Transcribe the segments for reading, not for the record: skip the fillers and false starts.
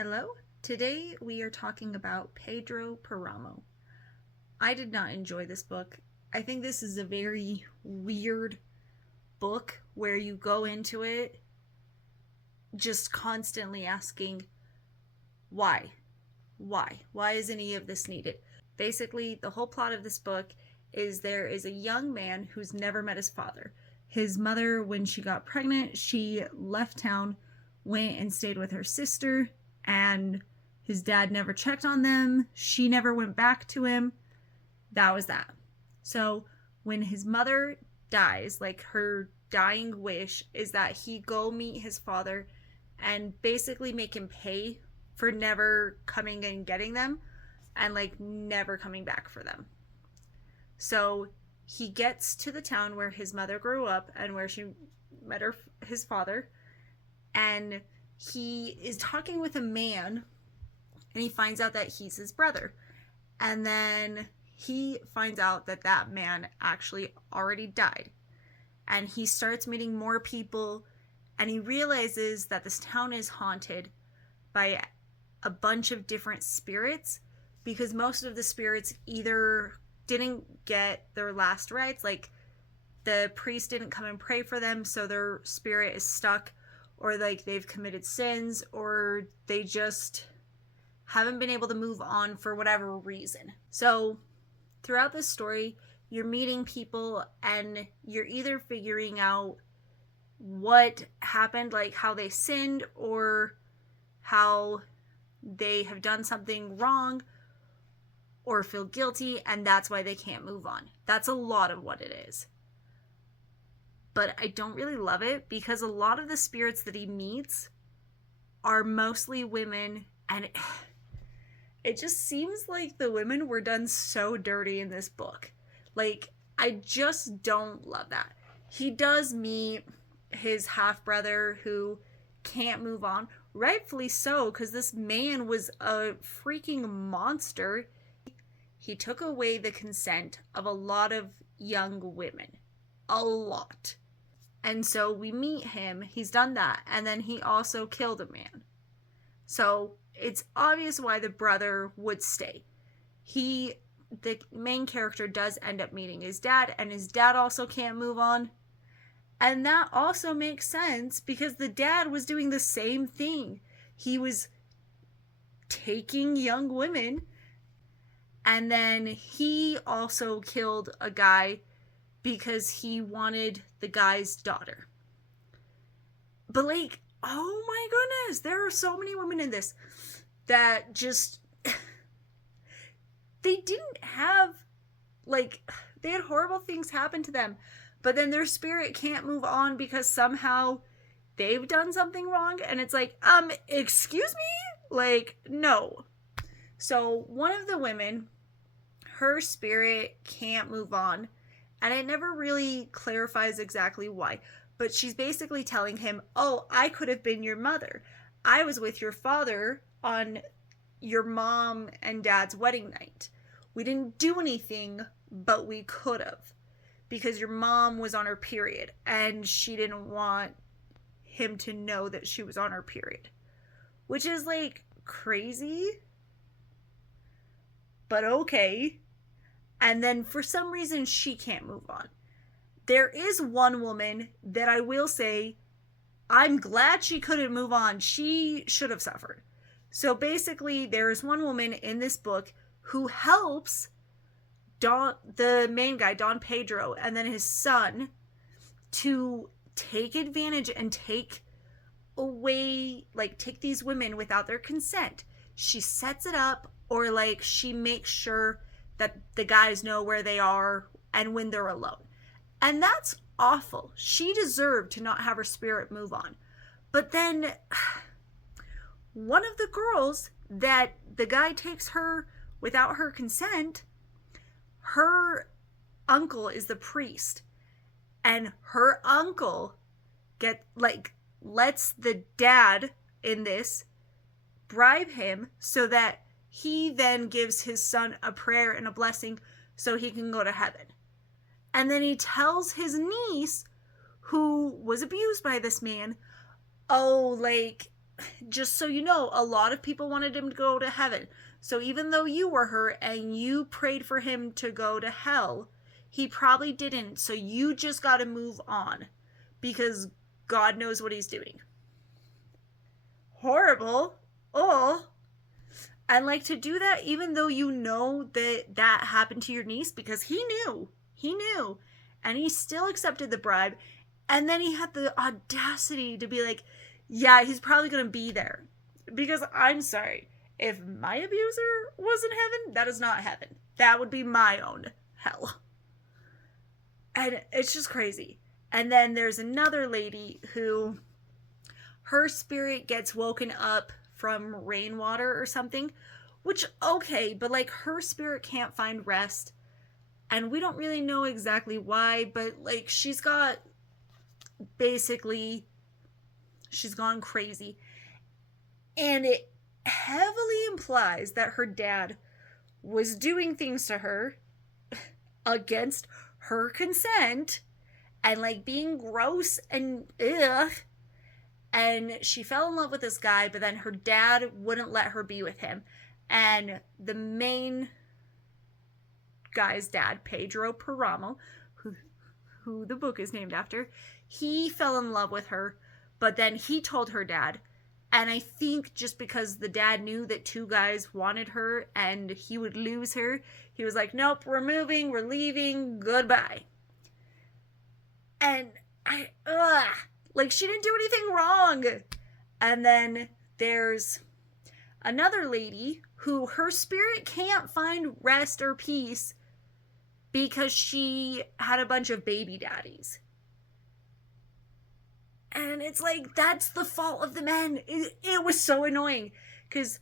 Hello. Today we are talking about Pedro Paramo. I did not enjoy this book. I think this is a very weird book where you go into it just constantly asking, why? Why? Why is any of this needed? Basically, the whole plot of this book is there is a young man who's never met his father. His mother, when she got pregnant, she left town, went and stayed with her sister, and his dad never checked on them. She never went back to him. That was that. So when his mother dies, like her dying wish is that he go meet his father and basically make him pay for never coming and getting them and like never coming back for them. So he gets to the town where his mother grew up and where she met his father, and he is talking with a man, and he finds out that he's his brother. And then he finds out that that man actually already died. And he starts meeting more people, and he realizes that this town is haunted by a bunch of different spirits, because most of the spirits either didn't get their last rites, like the priest didn't come and pray for them, so their spirit is stuck, or like they've committed sins, or they just haven't been able to move on for whatever reason. So throughout this story, you're meeting people and you're either figuring out what happened, like how they sinned, or how they have done something wrong or feel guilty, and that's why they can't move on. That's a lot of what it is. But I don't really love it because a lot of the spirits that he meets are mostly women, and it just seems like the women were done so dirty in this book. Like, I just don't love that. He does meet his half-brother who can't move on, rightfully so, because this man was a freaking monster. He took away the consent of a lot of young women. A lot. And so we meet him, he's done that, and then he also killed a man. So it's obvious why the brother would stay. The main character does end up meeting his dad, and his dad also can't move on. And that also makes sense because the dad was doing the same thing. He was taking young women, and then he also killed a guy because he wanted the guy's daughter. But like, oh my goodness, there are so many women in this that just they didn't have, like, they had horrible things happen to them, but then their spirit can't move on because somehow they've done something wrong, and it's like, excuse me? Like, no. So one of the women, her spirit can't move on, and it never really clarifies exactly why, but she's basically telling him, oh, I could have been your mother. I was with your father on your mom and dad's wedding night. We didn't do anything, but we could have, because your mom was on her period and she didn't want him to know that she was on her period, which is like crazy, but okay. And then for some reason she can't move on. There is one woman that I will say, I'm glad she couldn't move on. She should have suffered. So basically, there is one woman in this book who helps the main guy, Don Pedro, and then his son, to take advantage and take away, like, take these women without their consent. She sets it up, or like she makes sure that the guys know where they are and when they're alone. And that's awful. She deserved to not have her spirit move on. But then one of the girls that the guy takes her without her consent, her uncle is the priest. And her uncle lets the dad in this bribe him so that he then gives his son a prayer and a blessing so he can go to heaven. And then he tells his niece, who was abused by this man, oh, like, just so you know, a lot of people wanted him to go to heaven. So even though you were her and you prayed for him to go to hell, he probably didn't. So you just got to move on because God knows what he's doing. Horrible. Oh. And like to do that even though you know that that happened to your niece, because he knew. He knew. And he still accepted the bribe. And then he had the audacity to be like, yeah, he's probably going to be there. Because I'm sorry, if my abuser was in heaven, that is not heaven. That would be my own hell. And it's just crazy. And then there's another lady who, her spirit gets woken up from rainwater or something, which, okay, but like her spirit can't find rest. And we don't really know exactly why, but like she's got, basically, she's gone crazy. And it heavily implies that her dad was doing things to her against her consent and like being gross and ugh. And she fell in love with this guy, but then her dad wouldn't let her be with him. And the main guy's dad, Pedro Paramo, who the book is named after, he fell in love with her, but then he told her dad. And I think just because the dad knew that two guys wanted her and he would lose her, he was like, nope, we're moving, we're leaving, goodbye. And like she didn't do anything wrong. And then there's another lady who her spirit can't find rest or peace because she had a bunch of baby daddies. And it's like, that's the fault of the men. It was so annoying. Because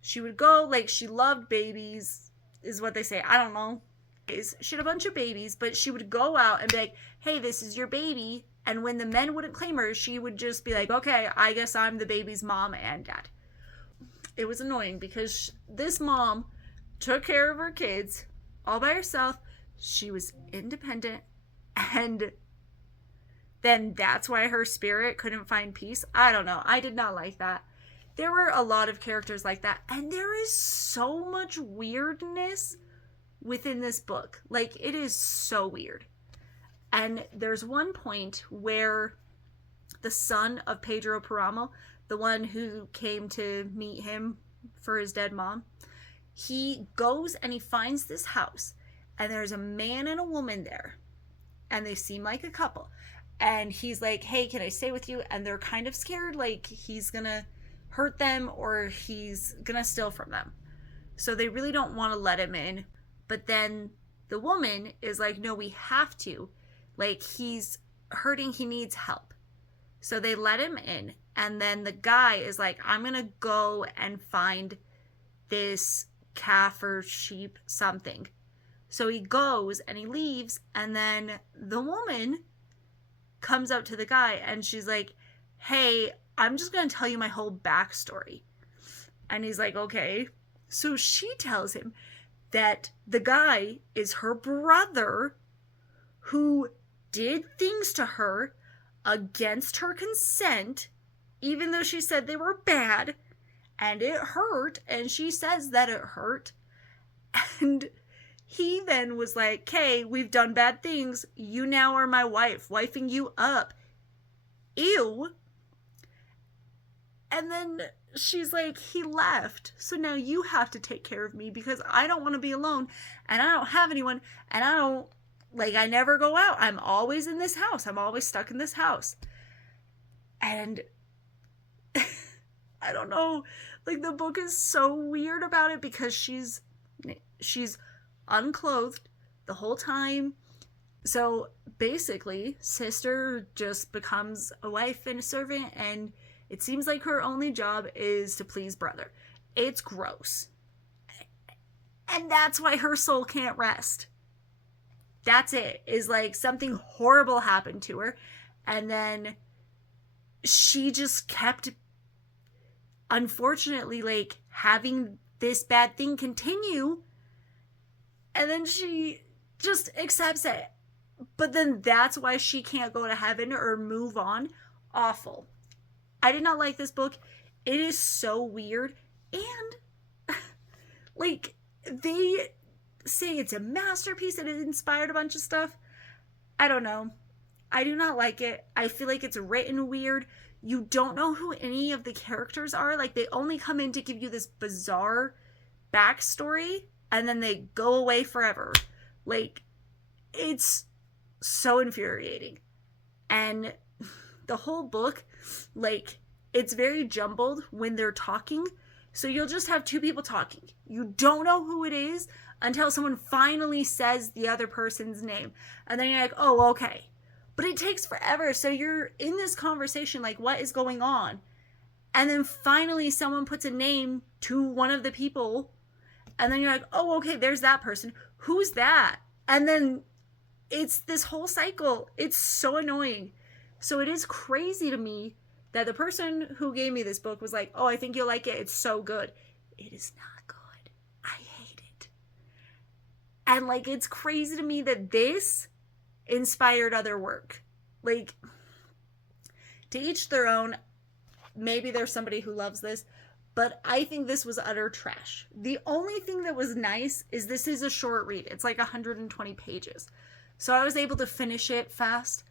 she would go, like, she loved babies, is what they say. I don't know. She had a bunch of babies, but she would go out and be like, hey, this is your baby. And when the men wouldn't claim her, she would just be like, okay, I guess I'm the baby's mom and dad. It was annoying because this mom took care of her kids all by herself. She was independent, and then that's why her spirit couldn't find peace. I don't know. I did not like that. There were a lot of characters like that, and there is so much weirdness within this book. Like, it is so weird. And there's one point where the son of Pedro Paramo, the one who came to meet him for his dead mom, he goes and he finds this house, and there's a man and a woman there, and they seem like a couple. And he's like, hey, can I stay with you? And they're kind of scared, like he's gonna hurt them or he's gonna steal from them. So they really don't want to let him in. But then the woman is like, no, we have to. Like, he's hurting, he needs help. So they let him in. And then the guy is like, I'm gonna go and find this calf or sheep, something. So he goes and he leaves. And then the woman comes up to the guy and she's like, hey, I'm just going to tell you my whole backstory. And he's like, okay. So she tells him that the guy is her brother who did things to her against her consent, even though she said they were bad, and it hurt, and she says that it hurt. And he then was like, okay, we've done bad things. You now are my wife, wifing you up. Ew. And then she's like, he left. So now you have to take care of me because I don't want to be alone. And I don't have anyone. And I never go out. I'm always in this house. I'm always stuck in this house. And I don't know. Like, the book is so weird about it because she's unclothed the whole time. So basically, sister just becomes a wife and a servant, and it seems like her only job is to please brother. It's gross. And that's why her soul can't rest. That's it. Is like something horrible happened to her, and then she just kept, unfortunately, like, having this bad thing continue. And then she just accepts it. But then that's why she can't go to heaven or move on. Awful. I did not like this book. It is so weird. And, like, they say it's a masterpiece and it inspired a bunch of stuff. I don't know. I do not like it. I feel like it's written weird. You don't know who any of the characters are. Like, they only come in to give you this bizarre backstory and then they go away forever. Like, it's so infuriating. And the whole book, like, it's very jumbled when they're talking. So you'll just have two people talking. You don't know who it is until someone finally says the other person's name. And then you're like, oh, okay. But it takes forever. So you're in this conversation, like, what is going on? And then finally someone puts a name to one of the people. And then you're like, oh, okay, there's that person. Who's that? And then it's this whole cycle. It's so annoying. So it is crazy to me that the person who gave me this book was like, oh, I think you'll like it. It's so good. It is not good. I hate it. And, like, it's crazy to me that this inspired other work. Like, to each their own. Maybe there's somebody who loves this, but I think this was utter trash. The only thing that was nice is this is a short read. It's like 120 pages. So I was able to finish it fast,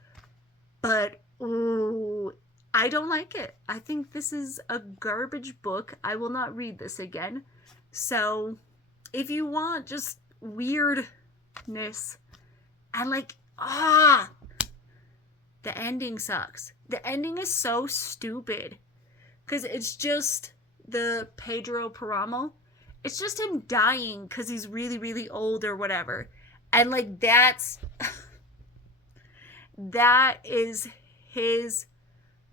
but ooh, I don't like it. I think this is a garbage book. I will not read this again. So if you want just weirdness and, like, the ending sucks. The ending is so stupid because it's just the Pedro Paramo. It's just him dying because he's really, really old or whatever. And, like, that is his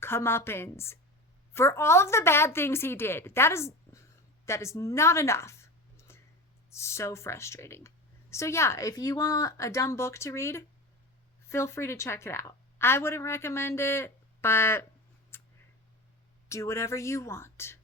comeuppance for all of the bad things he did. That is not enough. So frustrating. So yeah, if you want a dumb book to read, feel free to check it out. I wouldn't recommend it, but do whatever you want.